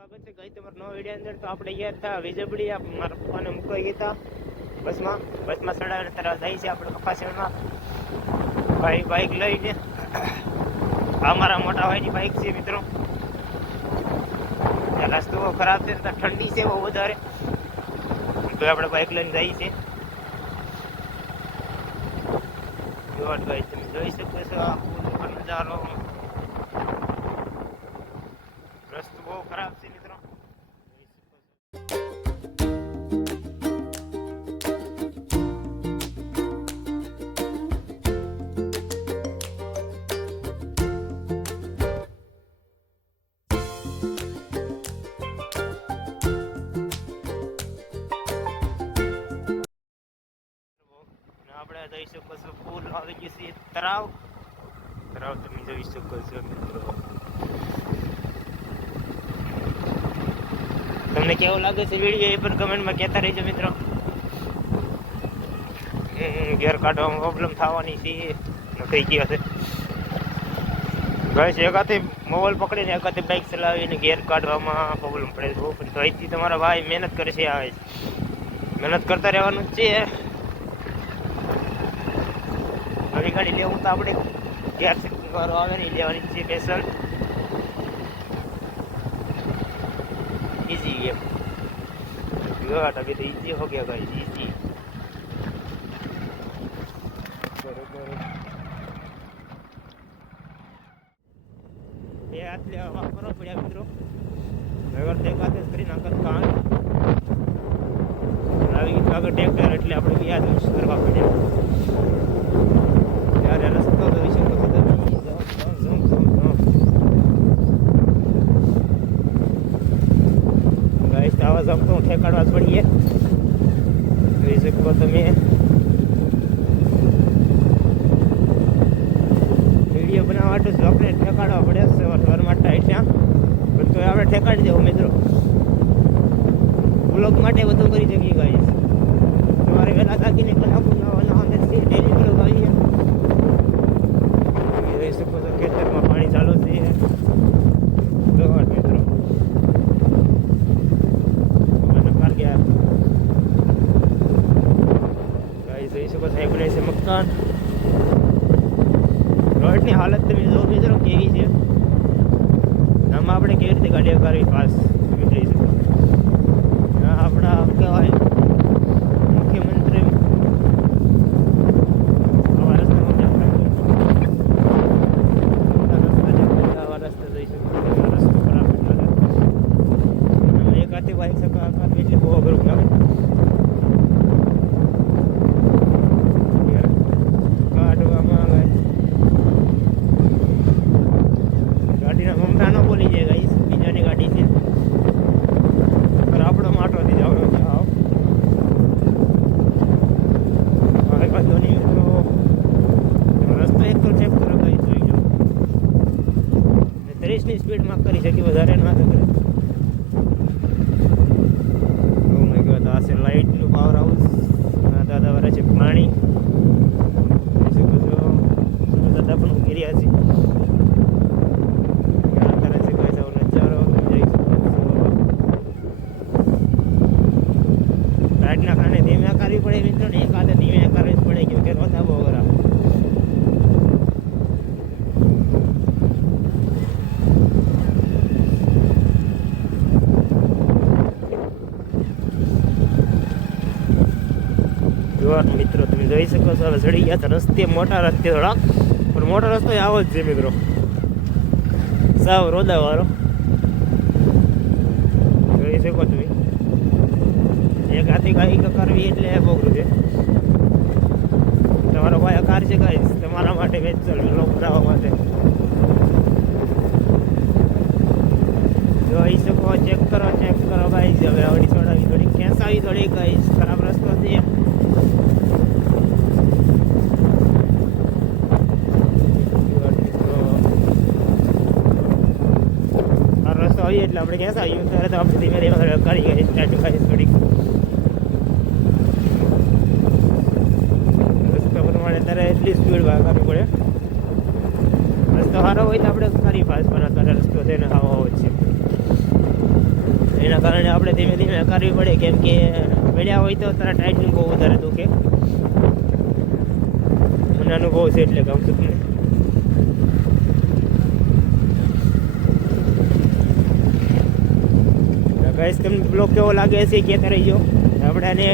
સ્વાગત છે ગઈ તમારો નવો વિડીયો અંદર. તો આપણે ગયા હતા વિજયબડી, મારા પપ્પાને મૂકવા ગયા હતા બસમાં ચડાવીને તરફ જાય છે આપણે કપાસણમાં. ભાઈ બાઇક લઈને, આ મારા મોટા ભાઈની બાઇક છે મિત્રો. રસ્તો ખરાબ છે, ઠંડી છે બહુ વધારે, તો આપણે બાઇક લઈને જઈએ છીએ. જોવા ભાઈ તમે જોઈ શકો છો આ પૂરો નજારો. રસ્તો બહુ ખરાબ છે મિત્રો. આપણે જોઈ શકો છો પુલ આવી ગયું છે, તળાવ તમે જોઈ શકો છો મિત્રો. તમને કેવું લાગે છે વિડીયો એ પણ કમેન્ટમાં કહેતા રહેજો મિત્રો. ઘેર કાઢવામાં પ્રોબ્લેમ થવાની છે, થઈ ગયો છે ભાઈ. એક હાથે મોબાઈલ પકડીને એક હાથે બાઇક ચલાવીને ઘેર કાઢવામાં પ્રોબ્લેમ પડે છે બહુ. તો અહીંથી તમારા ભાઈ મહેનત કરે છે, આવે છે, મહેનત કરતા રહેવાનું જ છે. નવી ગાડી લેવું તો આપણે ગેર વાળો આવે ને લેવાની છે સ્પેશલ इजी है गुड. अभी तो इजी हो गया गाइस, इजी. बरोबर ये हाथ ले वापरो પડ્યા મિત્રો. અગર દેખાતે સ્ક્રીન આગળ કામ આવી ગયું આગળ ટ્રેક્ટર, એટલે આપણે બે હાથ યુઝ કરવા પડ્યા. ત્યારે રસ્તો જોઈ શકો છો તમે. આવા જમ તો ઠેકાડવા જ પડીએ, જોઈ શકો તમે. વિડીયો બનાવવા માટે જ આપણે ઠેકાડવા પડે સવાર માટે ત્યાં, પણ તો આપણે ઠેકાડી દેવું મિત્રો. બ્લોગ માટે બધું કરી શકીએ ગાઈસ. તમારે વહેલા થાકીને બનાવવાનું ડેલી બ્લોગ આવીએ. જોઈ શકો છો ખેતરમાં પાણી ચાલુ છે મિત્રો. જોઈ શકો છો બને છે મકાન. રોડની હાલત તમે જો મિત્રો કેવી છે. આમાં આપણે કેવી રીતે ગાડીઓ કરવી પાસ તમે જોઈ શકો. આપણા કહેવાય મુખ્યમંત્રી આવા રસ્તા જોઈ શકો. રસ્તો ખરાબ એક હાથે બાઇક સકા એટલે બહુ અઘરું લાગે. ગાડીના મમરા ન બોલી જાય ગાઈસ, બીજાની ગાડી છે પણ આપણો માટોથી જવાનો છે. હવે બાજુ નહીં રસ્તો એક તો ચેક કરો ગાઈસ, જોઈ જાઓ. 30ની સ્પીડમાં કરી શકી, વધારે ના કરે. આ છે લાઇટનું પાવર હાઉસ. દાદા વાળા છે પાણી. દાદા પણ ઉગી રહ્યા છે. લાઇટના કારણે ધીમે કરવી પડે મિત્રો ને, એક હાથે ધીમે કરવી જ પડે કેમ કે રોતા બહુ ખરાબ. મિત્રો તમે જોઈ શકો છો હવે ચડી ગયા હતા રસ્તે, મોટા રસ્તે થોડાક, પણ મોટો રસ્તો આવો જ છે મિત્રો, સાવ રોદા વાળો. જોઈ શકો તમે. એક હાથી ગાડી કરવી એટલે બોગરું છે. તમારો ભાઈ કાર છે ગાઈસ, તમારા માટે વેચલ લો બનાવવા માટે. જોઈ શકો, ચેક કરો ગાઈસ. હવે આવડી ચડાવી થોડી ખેંચાવી થોડી ગાઈસ, ખરાબ રસ્તો છે. એટલે આપણે ક્યાં આવ્યું ત્યારે તો આપણે ધીમે ધીમે કરી ગઈ સ્ટાર્ટ કરી થોડીક રસ્તા પ્રમાણે ત્યારે એટલી સ્પીડ કરવી પડે. રસ્તો સારો હોય તો આપણે કરી પાસ, પણ અત્યારે રસ્તો થઈને આવો જ છે. એના કારણે આપણે ધીમે ધીમે કરવી પડે, કેમ કે પડ્યા હોય તો તારા ટાઈટનું બહુ વધારે દુખે. મને અનુભવ છે એટલે કહું છું તમને. ગાઈસ તમને બ્લોગ કેવો લાગે છે કહેતા રહીજો. આપણે આને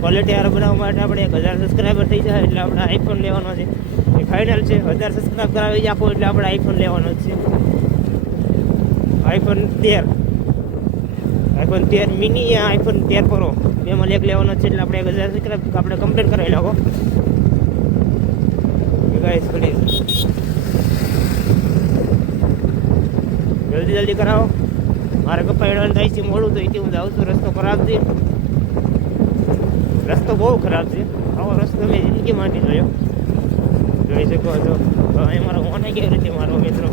ક્વોલિટી વાળો બનાવવા માટે આપણે 1000 સબસ્ક્રાઈબર થઈ જાય એટલે આપણે આઈફોન લેવાનો છે, એ ફાઇનલ છે. 1000 સબસ્ક્રાઈબ કરાવી જ આપો એટલે આપણે આઈફોન લેવાનો જ છે. આઈફોન 13 મિની યા આઈફોન 13 પ્રો બેમાં એક લેવાનો છે એટલે આપણે 1000 સબસ્ક્રાઈબ આપણે કમ્પ્લીટ કરાવી નાખો ગાઈસ. પ્લીઝ જલ્દી જલ્દી કરાવો. મારે કપા એડવાન્સ થાય છે, મોડું તો એથી હું જાઉં છું. રસ્તો ખરાબ છે, રસ્તો બહુ ખરાબ છે. આવો રસ્તો મેં જિંદગીમાંથી જોયો, જોઈ શકો છો. અહીં મારો ઓને કેવી રીતે મારો મિત્રો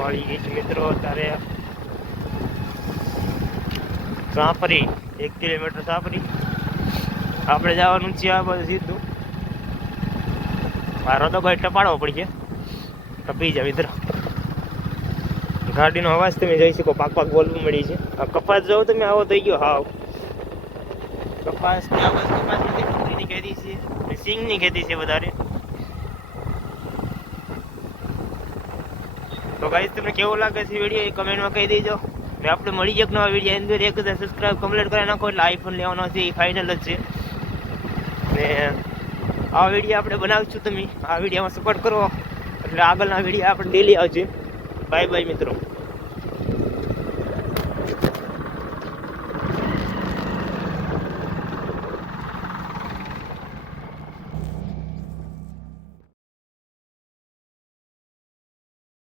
વાળી ગઈ છે મિત્રો. અત્યારે સાપરી 1 કિલોમીટર સાપરી આપણે જવાનું છે. આ બધું સીધું મારો તો કોઈ ટપાડવો પડશે, ટપી જાય મિત્રો. ગાડીનો અવાજ તમે જોઈ શકો, પાક પાક બોલવું મળી છે. આ કપાસ જોવો તમે, આવો થઈ ગયો હાવ. કપાસની અવાજ કપાસ નથી, ડુંગળીની ખેતી છે, સિંગની ખેતી છે વધારે. તો ગાઈસ તમને કેવો લાગે છે વિડીયો એ કમેન્ટમાં કહી દેજો. ને આપણે મળી જાય નવા વિડીયો અંદર 1000 સબસ્ક્રાઈબ કમ્પ્લીટ કરી નાખો એટલે આઈફોન લેવાનો છે, એ ફાઇનલ જ છે. ને આ વિડીયો આપણે બનાવીશું, તમે આ વિડીયોમાં સપોર્ટ કરો એટલે આગળના વિડીયો આપણે ડેલી આવશે. બાય બાય મિત્રો.